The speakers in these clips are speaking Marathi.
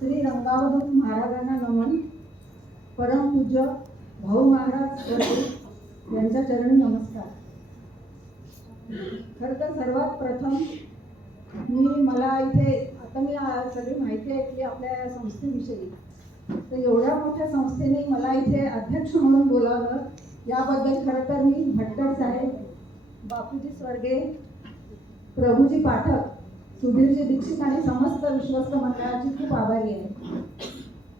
श्री रंगावधूत महाराजांना नमन. परमपूज्य भाऊ महाराज यांच्या चरणी नमस्कार. खरं तर सर्वात प्रथम मला इथे आता मी सगळी माहिती ऐकली आपल्या या संस्थेविषयी, तर एवढ्या मोठ्या संस्थेने मला इथे अध्यक्ष म्हणून बोलावलं याबद्दल खरं तर मी भटकर साहेब, बापूजी स्वर्गे, प्रभूजी पाठक, सुधीरजी दीक्षित आणि समस्त विश्वस्त मंडळाची खूप आभारी आहे.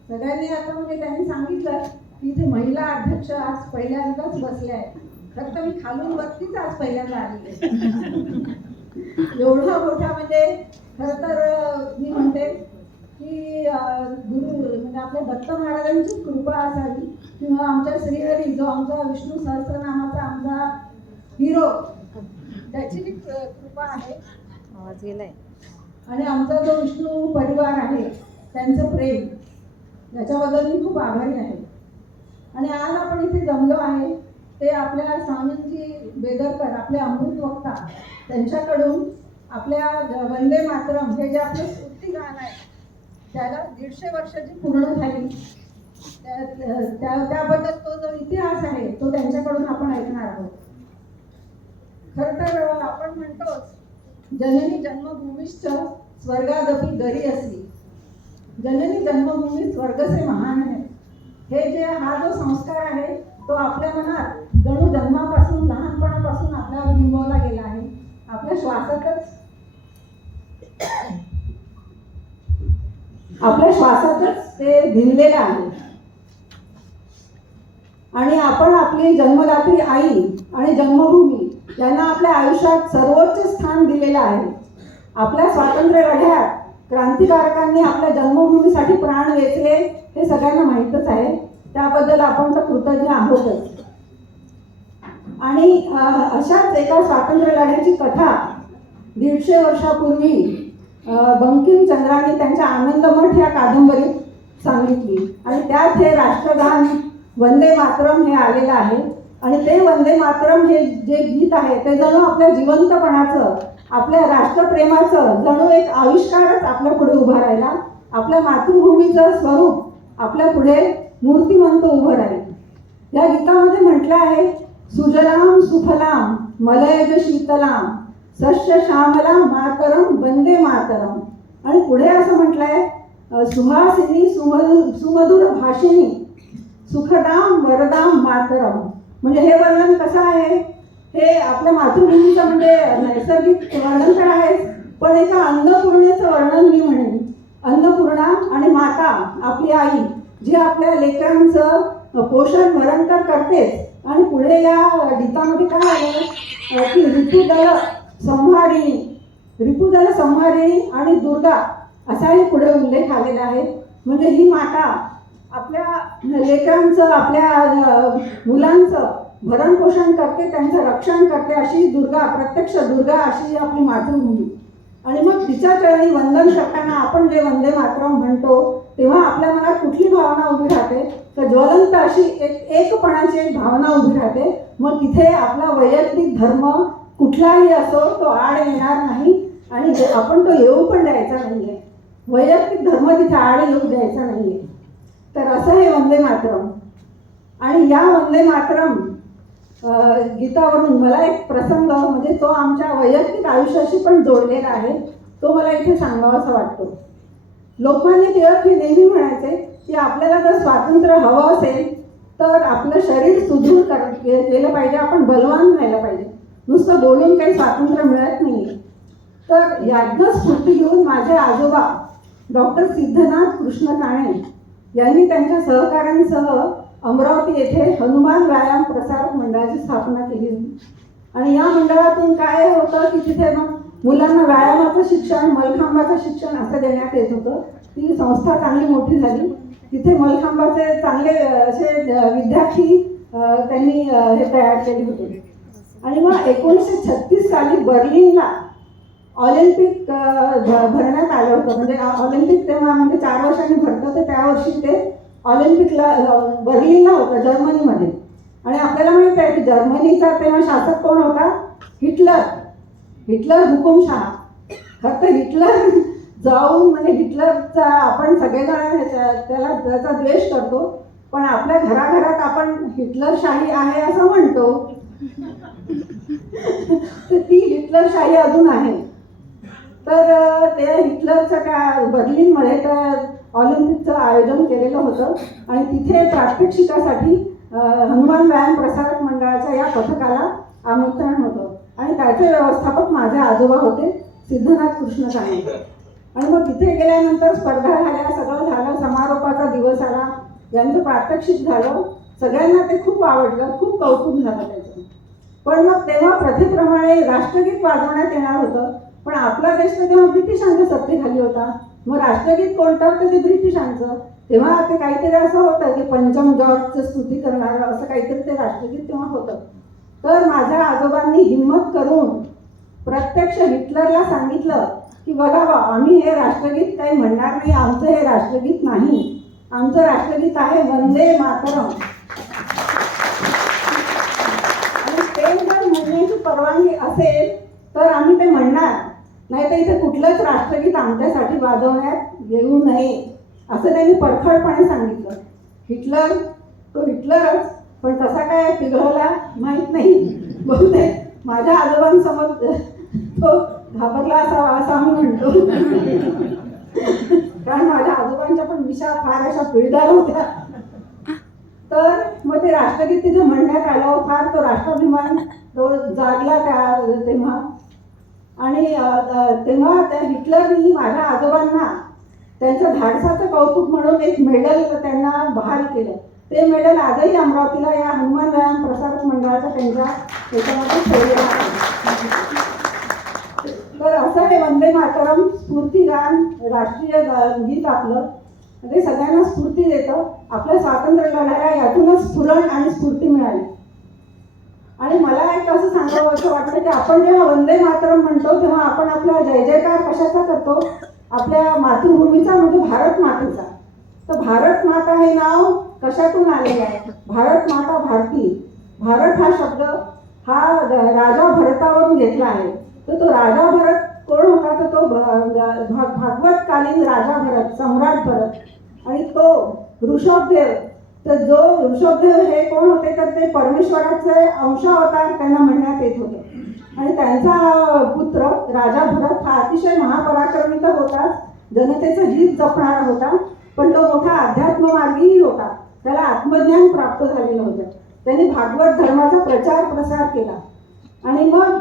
सगळ्यांनी आता म्हणजे त्यांनी सांगितलं की इथे महिला अध्यक्ष आज पहिल्यांदाच बसल्या आहेत. खरं तर मी खालून वरतीच आज पहिल्यांदा आली. एवढा मोठा म्हणजे खरं तर मी म्हणते की गुरु म्हणजे आपल्या दत्त महाराजांची कृपा असावी किंवा आमच्या श्रीहरी जो आमचा विष्णू सहस्त्रनामाचा आमचा हिरो त्याची कृपा आहे. आवाज गेलाय. आणि आमचा जो विष्णू परिवार आहे त्यांचं प्रेम, याच्याबद्दल मी खूप आभारी आहे. आणि आज आपण इथे जमलो आहे ते आपल्या स्वामींची बेदरकर आपले अमृत वक्ता त्यांच्याकडून आपल्या वंदे मातरम हे जे आपलं स्तुती गाणं आहे त्याला 150 वर्षाची पूर्ण झाली, त्याबद्दल तो जो इतिहास आहे तो त्यांच्याकडून आपण ऐकणार आहोत. खरं तर आपण म्हणतोच जननी जन्मभूमीश्च स्वर्गादपि दरी असली. जननी जन्मभूमी स्वर्गसे महान आहे. हे जे हा जो संस्कार आहे तो आपल्या मनात जणू जन्मापासून लहानपणापासून आपल्यावर बिंबवला गेला आहे. आपल्या श्वासातच ते भिनलेलं आहे. आणि आपण आपली जन्मदात्री आई आणि जन्मभूमी यांना आपल्या आयुष्यात सर्वोच्च स्थान दिलेलं आहे. आपल्या स्वातंत्र्य लढ्यात क्रांतिकारकांनी आपल्या जन्मभूमीसाठी प्राण वेचले हे सगळ्यांना माहीतच आहे. त्याबद्दल आपण तर कृतज्ञ आहोतच. आणि अशाच एका स्वातंत्र्य लढ्याची कथा 150 वर्षापूर्वी बंकिमचंद्रांनी त्यांच्या आनंदमठ या कादंबरीत सांगितली. आणि त्यात हे राष्ट्रगान वंदे मातरम हे आलेलं आहे. आणि ते वंदे मातरम हे जे गीत आहे ते जणू आपल्या जिवंतपणाचं, आपल्या राष्ट्रप्रेमाचं जणू एक आविष्कारच आपल्या पुढे उभा राहिला. आपल्या मातृभूमीचं स्वरूप आपल्या पुढे मूर्तिमंत उभं राहील. या गीतामध्ये म्हटलं आहे, सुजलाम सुफलाम मलयज शीतलाम सस्य श्यामला मातरम वंदे मातरम. आणि पुढे असं म्हटलंय, सुहासिनी सुमधुर भाषिणी सुखदाम वरदाम मातरम. म्हणजे हे वर्णन कसं आहे, हे आपल्या मातृभूमीचं म्हणजे नैसर्गिक वर्णन तर आहेच, पण एका अन्नपूर्णेचं वर्णन मी म्हणेन. अन्नपूर्णा आणि माता आपली आई जी आपल्या लेकरांचं पोषण भरण तर करतेच. आणि पुढे या गीतामध्ये काय आहे की रिपुदल संहारिणी आणि दुर्गा असाही पुढे उल्लेख आलेला आहे. म्हणजे ही माता आपल्या लेकरांचं, आपल्या मुलांचं भरण पोषण करते, त्यांचं रक्षण करते, अशी दुर्गा, प्रत्यक्ष दुर्गा अशी आपली मातृभूमी. आणि मग तिच्या चरणी वंदन करताना आपण जे वंदे मातरम म्हणतो तेव्हा आपल्या मनात कुठली भावना उभी राहते, तर ज्वलंत अशी एकपणाची एक भावना उभी राहते. मग तिथे आपला वैयक्तिक धर्म कुठलाही असो तो आड येणार नाही आणि आपण तो येऊ पण द्यायचा नाहीये. वैयक्तिक धर्म तिथे आड येऊ द्यायचा नाहीये. तर असं हे वंदे मातरम. आणि या वंदे मातरम गीतावरून मला एक प्रसंग म्हणजे तो आमच्या वैयक्तिक आयुष्याशी पण जोडलेला आहे, तो मला इथे सांगावासा वाटतो. लोकमान्य टिळक हे नेहमी म्हणायचे की आपल्याला जर स्वातंत्र्य हवं असेल तर आपलं शरीर सुदृढ केलं पाहिजे, आपण बलवान व्हायला पाहिजे. नुसतं बोलून काही स्वातंत्र्य मिळत नाही. तर यातनं स्फूर्ती घेऊन माझे आजोबा डॉक्टर सिद्धनाथ कृष्ण काणे यांनी त्यांच्या सहकाऱ्यांसह अमरावती येथे हनुमान व्यायाम प्रसारक मंडळाची स्थापना केली होती. आणि या मंडळातून काय होतं की तिथे मग मुलांना व्यायामाचं शिक्षण, मलखांबाचं शिक्षण असं देण्यात येत होतं. ती संस्था चांगली मोठी झाली. तिथे मलखांबाचे चांगले असे विद्यार्थी त्यांनी हे तयार केले होते. आणि मग 1936 साली बर्लिनला ऑलिम्पिक भरण्यात आलं होतं. म्हणजे ऑलिम्पिक तेव्हा म्हणजे 4 वर्षांनी भरतं, तर त्या वर्षी ते ऑलिम्पिकला बर्लिनला होतं, जर्मनीमध्ये. आणि आपल्याला माहित आहे की जर्मनीचा तेव्हा शासक कोण होता? हिटलर हुकुमशहा. फक्त हिटलर जाऊन म्हणजे हिटलरचा आपण सगळेजण त्याचा द्वेष करतो, पण आपल्या घराघरात आपण हिटलरशाही आहे असं म्हणतो. तर ती हिटलरशाही अजून आहे. तर ते हिटलरचं काय बर्लिनमध्ये तर ऑलिम्पिकचं आयोजन केलेलं होतं आणि तिथे प्रात्यक्षिकासाठी हनुमान व्यायाम प्रसारक मंडळाच्या या पथकाला आमंत्रण होतं आणि त्याचे व्यवस्थापक माझे आजोबा होते, सिद्धनाथ कृष्ण काणे. आणि मग तिथे गेल्यानंतर स्पर्धा झाल्या, सगळं झालं, समारोपाचा दिवस आला, यांचं प्रात्यक्षिक झालं, सगळ्यांना ते खूप आवडलं, खूप कौतुक झालं त्याचं. पण मग तेव्हा प्रथेप्रमाणे राष्ट्रगीत वाजवण्यात येणार होतं, पण आपला देश तर तेव्हा ब्रिटिशांच्या सत्तेखाली होता. मग राष्ट्रगीत कोणतं तर ते ब्रिटिशांचं. तेव्हा ते काहीतरी असं होतं की पंचम जॉर्जचं स्तुती करणारं असं काहीतरी ते राष्ट्रगीत तेव्हा होतं. तर माझ्या आजोबांनी हिंमत करून प्रत्यक्ष हिटलरला सांगितलं की बघा बा, आम्ही हे राष्ट्रगीत काही म्हणणार नाही, आमचं हे राष्ट्रगीत नाही, आमचं राष्ट्रगीत आहे वंदे मातरम. आणि ते जर म्हणण्याची परवानगी असेल तर आम्ही ते म्हणणार, नाही तर इथे कुठलंच राष्ट्रगीत आमच्यासाठी वाजवण्यात येऊ नये असं त्यांनी परखडपणे सांगितलं. हिटलर तो हिटलरच, पण कसा काय पिघळला माहीत नाही. बहुतेक माझ्या आजोबांसमोर तो घाबरला असावा असं आम्ही म्हणतो. कारण माझ्या आजोबांच्या पण मिशा फार अशा पिळदार होत्या. तर मग ते राष्ट्रगीत तिथे म्हणण्यात आलं, फार तो राष्ट्राभिमान तो जागला तेव्हा. आणि तेव्हा त्या हिटलरनी माझ्या आजोबांना त्यांच्या धाडसाचं कौतुक म्हणून एक मेडल त्यांना बहाल केलं. ते मेडल आजही अमरावतीला या हनुमान व्यायाम प्रसारक मंडळाच्या त्यांच्या याच्यामध्ये ठेवलेलं आहे. तर असं हे वंदे मातरम स्फूर्तिगान राष्ट्रीय गीत आपलं ते सगळ्यांना स्फूर्ती देतं. आपल्या स्वातंत्र्य लढ्याला यातूनच स्फुरण आणि स्फूर्ती मिळाली. आणि मला एक असं सांगावं असं वाटतं की आपण जेव्हा वंदे मातरम म्हणतो तेव्हा आपण आपला जय जयकार कशाचा करतो, आपल्या मातृभूमीचा म्हणजे भारत मातेचा. तर भारत माता हे नाव कशातून आलेलं आहे? भारत माता भारती. भारत हा शब्द हा राजा भरतावरून घेतला आहे. तर तो राजा भरत कोण होता? तर तो भागवतकालीन राजा भरत, सम्राट भरत. आणि तो ऋषभदेव, तर जो ऋषभदेव हे कोण होते? तर ते परमेश्वराचे अंशावतार त्यांना म्हणण्यात येत होते. आणि त्यांचा पुत्र राजा भरत हा अतिशय महापराक्रमी तर होता, जनतेचं हित जपणारा होता, पण तो मोठा अध्यात्ममार्गीही होता. त्याला आत्मज्ञान प्राप्त झालेलं होतं. त्यांनी भागवत धर्माचा प्रचार प्रसार केला. आणि मग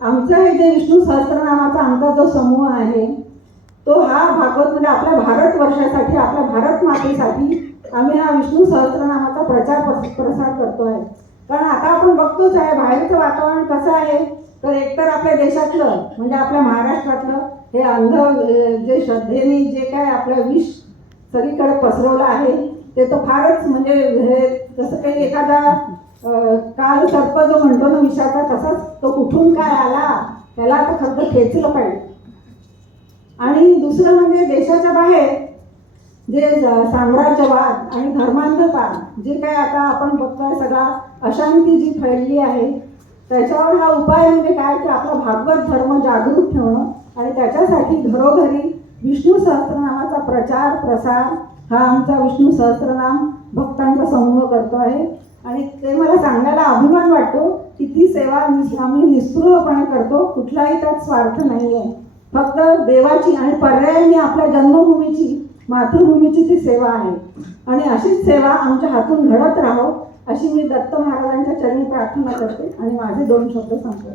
आमचं हे जे विष्णू सहस्त्रनामाचा आमचा जो समूह आहे तो हा भागवत म्हणजे आपल्या भारतवर्षासाठी, आपल्या भारत मातेसाठी आम्ही हा विष्णू सहस्त्रनामाचा प्रचार प्रसार करतो आहे. कारण आता आपण बघतोच आहे बाहेरचं वातावरण कसं आहे. तर एकतर आपल्या देशातलं म्हणजे आपल्या महाराष्ट्रातलं हे अंध जे श्रद्धेने जे काय आपलं विष सगळीकडे पसरवलं आहे ते तर फारच म्हणजे हे जसं काही एखादा काल सर्प जो म्हणतो ना विषाचा, तसाच तो कुठून काय आला त्याला तर खरं तर खेचलं पाहिजे. आणि दुसरं म्हणजे देशाच्या बाहेर जे साम्राज्यवाद आणि धर्मांधता जे काय आता आपण बघतोय, सगळा अशांती जी फैलली आहे त्याच्यावर हा उपाय म्हणजे काय की आपला भागवत धर्म जागृत ठेवणं. आणि त्याच्यासाठी घरोघरी विष्णू सहस्त्रनामाचा प्रचार प्रसार हा आमचा विष्णू सहस्त्रनाम भक्तांचा समूह करतो आहे. आणि ते मला सांगायला अभिमान वाटतो की ती सेवा आम्ही निस्पृहपणे करतो. कुठलाही त्यात स्वार्थ नाही आहे, फक्त देवाची आणि पर्यायाने आपल्या जन्मभूमीची मातृभूमीची ती सेवा आहे. आणि अशीच सेवा आमच्या हातून घडत राहो अशी मी दत्त महाराजांच्या चरणी प्रार्थना करते आणि माझे 2 शब्द संपवते.